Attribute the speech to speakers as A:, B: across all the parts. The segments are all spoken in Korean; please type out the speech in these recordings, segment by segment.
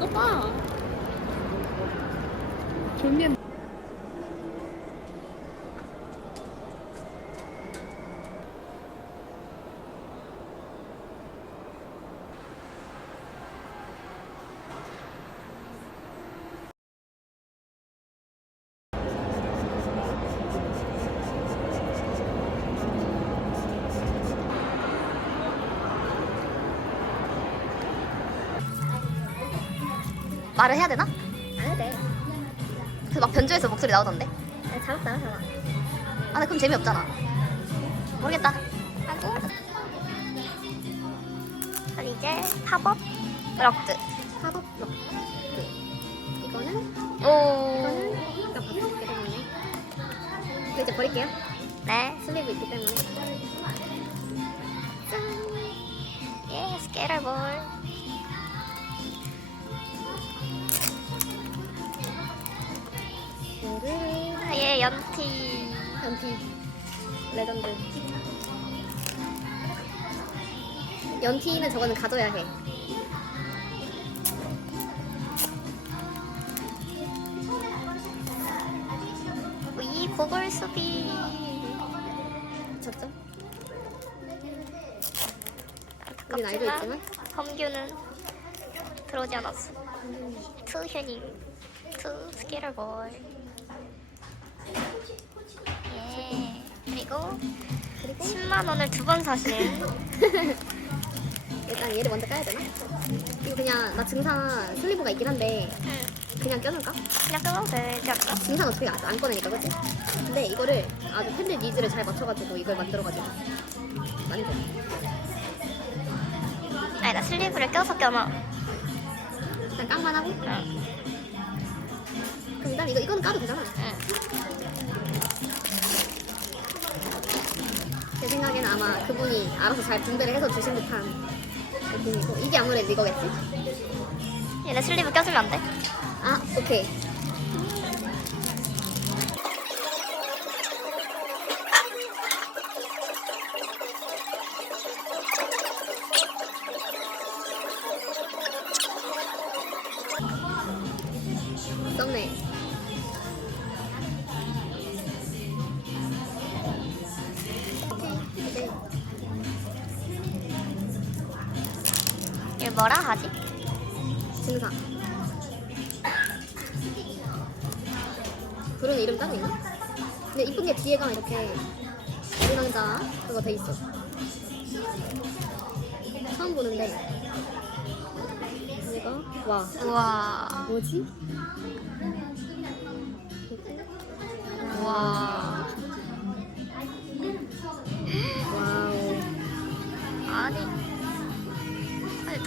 A: 이거 봐. 존년.
B: 말을 해야 되나?
C: 안 해도 돼.
B: 그 막 변조해서 목소리 나오던데.
C: 아, 잘했다, 잘하.
B: 아, 근데 그럼 재미없잖아. 모르겠다. 하고. 그럼 이제 팝업 럭드.
C: 팝업 럭. 이거는,
B: 오.
C: 이거는, 아까 봤었기 때문에. 이거 이제 버릴게요.
B: 네.
C: 슬리브 있기 때문에.
B: 예, 스케이터볼. 연티.
C: 연피. 레전드. 연티는 저거는 가져야 해.
B: 이 고글 수비.
C: 졌죠? 우린 알고 있지만.
B: 범규는 들어오지 않았어. 투 휴닝, 투 스케이터볼. 예. 그리고
C: 그리고
B: 10만 원을 두 번 사신
C: 일단 얘를 먼저 까야 되나? 이거 그냥 나 증상 슬리브가 있긴 한데
B: 응,
C: 그냥 껴놓을까?
B: 그냥 끊어도 되지 않나?
C: 증상 어차피 안- 안 꺼내니까 그치? 근데 이거를 아주 팬들 니즈를 잘 맞춰가지고 이걸 만들어가지고 많이 돼.
B: 아니 나 슬리브를 껴서 껴놔.
C: 일단 깡만 하고
B: 응,
C: 그럼 일단 이거, 이거는 까도 되잖아
B: 응.
C: 제 생각에는 아마 그분이 알아서 잘 분배를 해서 주신 듯한 느낌이고 이게 아무래도 이거겠지?
B: 얘네 슬리브 껴주면 안 돼?
C: 아 오케이 썸네 오
B: 얘 뭐라 하지?
C: 증상 그런 이름 따로 있나? 근데 이쁜 게 뒤에가 이렇게 우리강자 그거 돼 있어 처음 보는데 이거 와
B: 우와,
C: 뭐지?
B: 우와.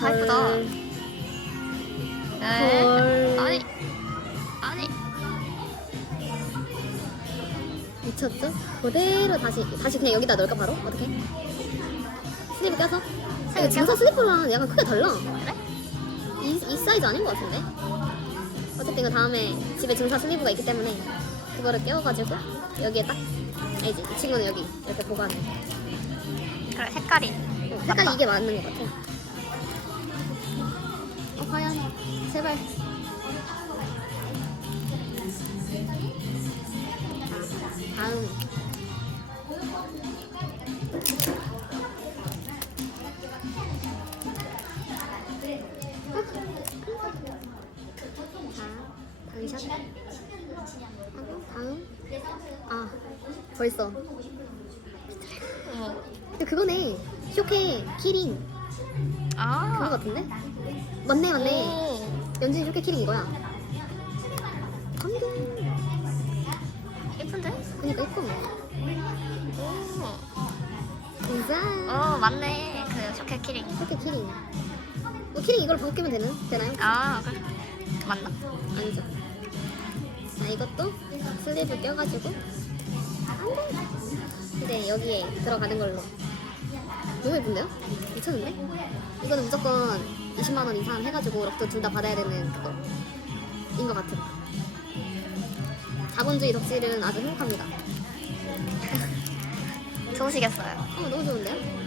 B: 다 예쁘다.
C: 헐.
B: 에?
C: 헐.
B: 아니, 아니.
C: 미쳤죠? 그대로 다시 다시 그냥 여기다 넣을까 바로? 어떻게? 슬리브 껴서? 이거 증사 슬리퍼랑 약간 크게 달라
B: 그래?
C: 이, 이 사이즈 아닌 것 같은데? 어쨌든 이거 다음에 집에 증사 슬리브가 있기 때문에 그거를 껴가지고 여기에 딱 아니지 이 친구는 여기 이렇게 보관해
B: 그래 색깔이.
C: 어, 색깔이
B: 맞다.
C: 이게 맞는 것 같아 어 과연 제발 자, 다음 자, 다음 샷. 하고 다음. 아, 벌써.
B: 어.
C: 근데 그거네. 쇼케 키링 그거
B: 아.
C: 같은데? 맞네, 맞네.
B: 오.
C: 연준이 쇼케 키링 이거야. 안돼.
B: 예쁜데?
C: 그니까 예뻐.
B: 오.
C: 짠.
B: 어 맞네. 그 쇼케 키링.
C: 쇼케 키링. 뭐 키링 이걸 벗기면 되는 되나요?
B: 아 그래. 맞나?
C: 아니죠. 자, 이것도 슬리브 껴가지고. 안돼. 이제 여기에 들어가는 걸로. 너무 예쁜데요? 미쳤는데? 이거는 무조건 20만 원 이상 해가지고 럭도 둘 다 받아야 되는 그거인 것 같은. 자본주의 덕질은 아주 행복합니다.
B: 좋으시겠어요.
C: 어, 너무 좋은데요?